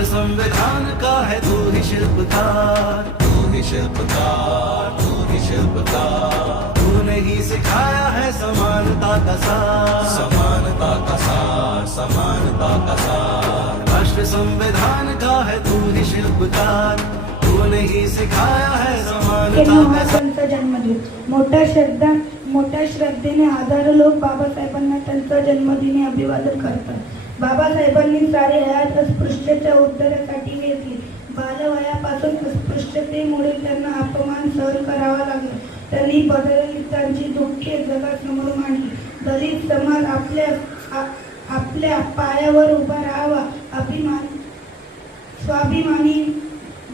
राष्ट्र संविधान का है तू ही शिल्पकार, तू ही शिल्पकार, तू ही शिल्पकार। तूने ही सिखाया है समानता का सार, समानता का सार, समानता का सार। राष्ट्र संविधान का है तू ही शिल्पकार, तूने ही सिखाया है समानता का सार। जन्मदिन मोठ्या श्रद्धेने हजारो लोक बाबासाहेबांना त्यांचा जन्मदिनी अभिवादन करतात। बाबासाहेबांनी सारे हयात अस्पृश्यतेच्या उद्धारासाठी घेतली। बालवयापासून अस्पृश्यतेमुळे त्यांना अपमान सहन करावा लागला। त्यांनी दलितांची दुःखे जगासमोर मांडली। दलित समाज आपल्या पायावर उभा राहावा, स्वाभिमानी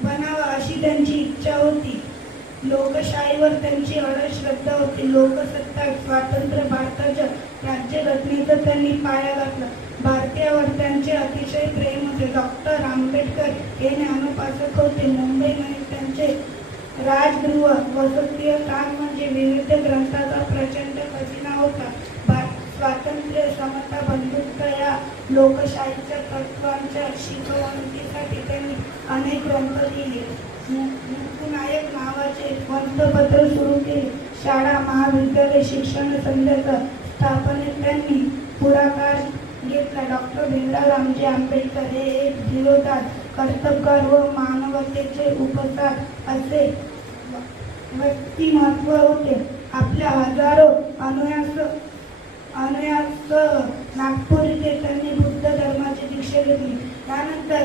बनावा अशी त्यांची इच्छा होती। लोकशाहीवर त्यांची अढळ श्रद्धा होती। लोकसत्ताक स्वातंत्र्य भारताच्या राज्यघटनेचा त्यांनी पाया घातला। भारतीयावर त्यांचे अतिशय प्रेम होते। डॉक्टर आंबेडकर हे ज्ञानोपासक होते। मुंबईमध्ये त्यांचे राजगृह वसतिगृह स्थान म्हणजे विविध ग्रंथाचा प्रचंड खजिना होता। स्वातंत्र्य, समता, बंधुत्व या लोकशाहीच्या तत्वांच्या शिकवणुकीसाठी त्यांनी अनेक ग्रंथ लिहिले। मुक्तिनायक नावाचे वृत्तपत्र सुरू केले। शाळा महाविद्यालय शिक्षण संस्थेच्या स्थापनेत त्यांनी पुढाकार घेतला। डॉक्टर भीमराव रामजी आंबेडकर हे एक धीरोदात्त, कर्तबगार व मानवतेचे उपकार असे व्यक्तिमत्व होते। आपल्या हजारो अनुयायांसह नागपूर येथे त्यांनी बुद्ध धर्माची दीक्षा घेतली। त्यानंतर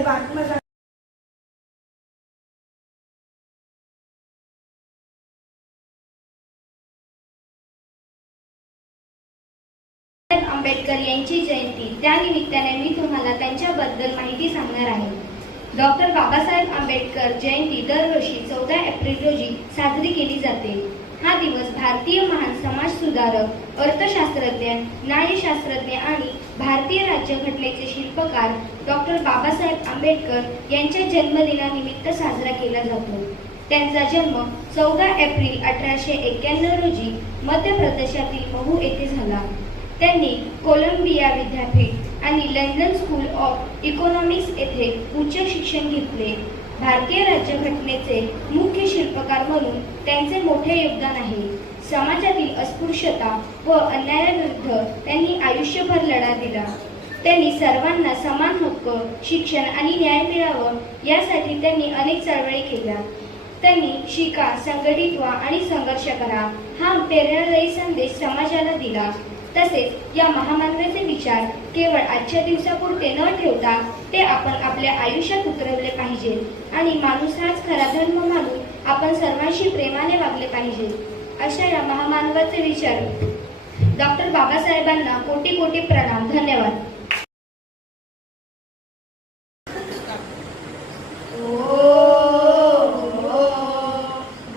आंबेडकर यांची जयंती, त्यानिमित्ताने मी तुम्हाला त्यांच्याबद्दल माहिती सांगणार आहे। डॉक्टर बाबासाहेब आंबेडकर जयंती दरवर्षी 14 एप्रिल रोजी साजरी केली जाते। हा दिवस भारतीय महान समाजसुधारक, अर्थशास्त्रज्ञ, न्यायशास्त्रज्ञ आणि भारतीय राज्यघटनेचे शिल्पकार डॉक्टर बाबासाहेब आंबेडकर यांच्या जन्मदिनानिमित्त साजरा केला जातो। त्यांचा जन्म 14 एप्रिल 1891 रोजी मध्य प्रदेशातील महू येथे झाला। त्यांनी कोलंबिया विद्यापीठ आणि लंडन स्कूल ऑफ इकॉनॉमिक्स येथे उच्च शिक्षण घेतले। भारतीय राज्यघटनेचे मुख्य शिल्पकार म्हणून त्यांचे मोठे योगदान आहे। समाजातील अस्पृश्यता व अन्यायाविरुद्ध त्यांनी आयुष्यभर लढा दिला। त्यांनी सर्वांना समान हक्क, शिक्षण आणि न्याय मिळावं यासाठी त्यांनी अनेक चळवळी केल्या। त्यांनी शिका, संघटित व्हा आणि संघर्ष करा हा प्रेरणादायी संदेश समाजाला दिला। तसेच या महामानवाचे विचार केवळ आजच्या दिवसापुरते न ठेवता ते आपण आपल्या आयुष्यात उतरवले पाहिजे आणि माणूस हाच खरा धर्म मानून आपण सर्वांशी प्रेमाने वागले पाहिजे। अशा या महामानवाचे विचार डॉक्टर बाबासाहेबांना कोटी कोटी प्रणाम। धन्यवाद।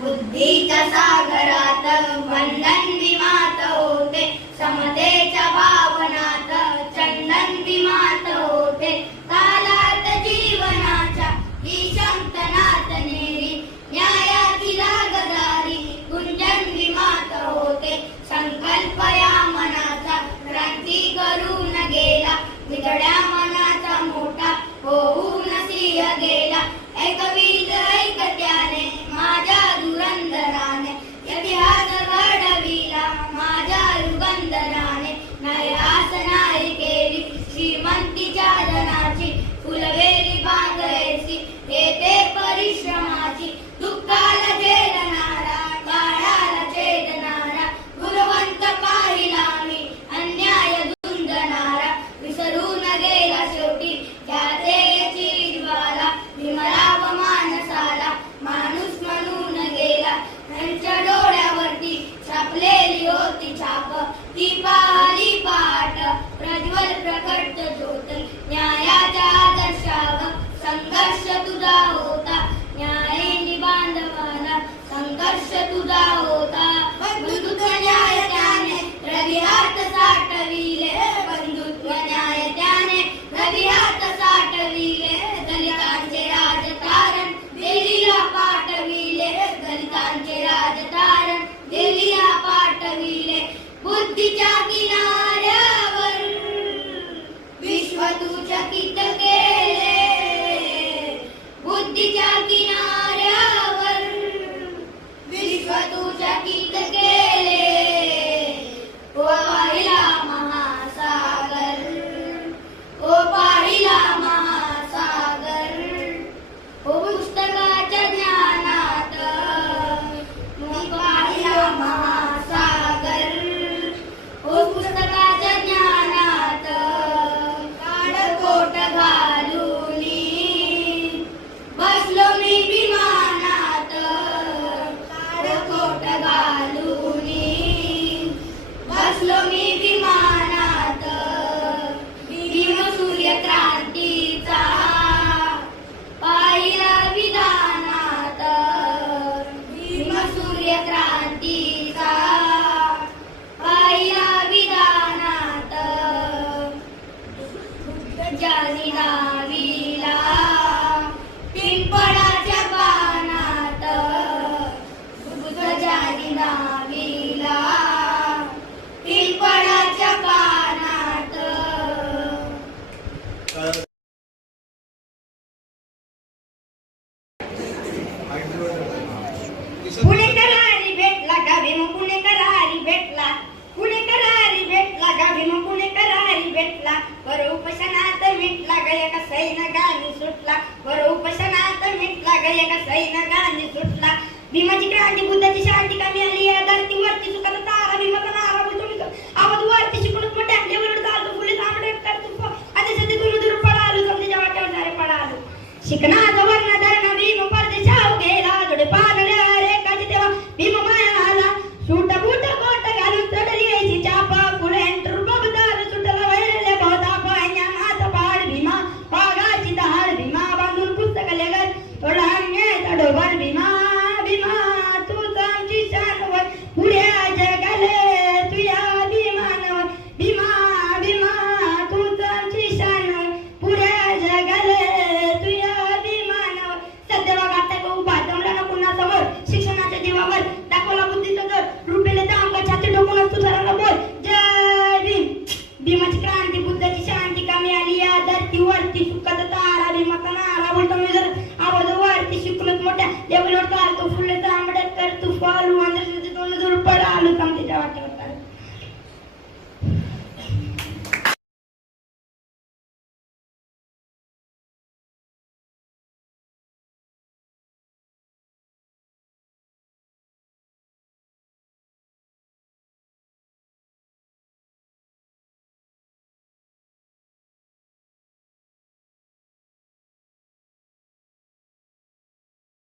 बुद्धीच्या सागरात वंदन विमात होते, समतेच्या भावनात चंदन विमात होते, कालात जीवनाच्या ही शंकनात नेरी, न्यायाची लागदारी गुंजन विमात होते, संकल्प या मनाचा क्रांती करून गेला, विदड्या मनाचा मोठा होऊन सिंह गेला, ऐकवीत ऐकत्याने माझ्या धुरंधराने, इतिहास घडविला माझ्या युगंधराने, न्यायास नाही केली श्रीमंतीच्या धनाची, फुलवेली बांधायची येते परिश्रमाची, दुःखाला झेलणारा काळाला छेदणारा, गुणवंत पाहिला मी अन्याय धुंदणारा, विसरून गेला शेवटी त्याचे ज्वाला, भीमराव मानसाला माणूस म्हणून गेला, त्यांच्या डोळ्यावरती छापलेली होती छाप, ती पाहिली पाठ प्रज्वल प्रकट ज्योत, न्यायाच्या आदर्शावर संघर्ष तुझा होता, न्यायाने बांधवाला संघर्ष तुझा होता, बंधुत्व न्याय त्याने हृदयात साठविले, बंधुत्व न्याय त्याने हृदयात साठविले, दलितांचे राजकारण दिल्लीला पाठविले, दलितांचे राजकारण दिल्लीला पाठविले, बुद्धीच्या किनाऱ्यावर विश्व नावीला पिंपळाच्या पानात ध्वजारी नावीला पिंपळाच्या पानात. पुणेकरारी भेटला गावी मग पुणेकरारी भेटला पुणेकरारी भेटला गावी मग पुणेकरारी भेटला वर उपोषणात मिटला गय कसैन गाणी सुटला वर उपोषणात मिटला गय कसैन गाणी सुटला. भीमाची क्रांती बुद्धाची शांती कमी आली या धरतीवरती चुकत तारा भीमाचा नारा बोलतो आवाज वरती शिकूनच मग टाकल्यावर चालतो फुले तांबडे करतो आता सध्या दूर दूर पळालो समजा वाट्यावर सारे पळालो शिकणार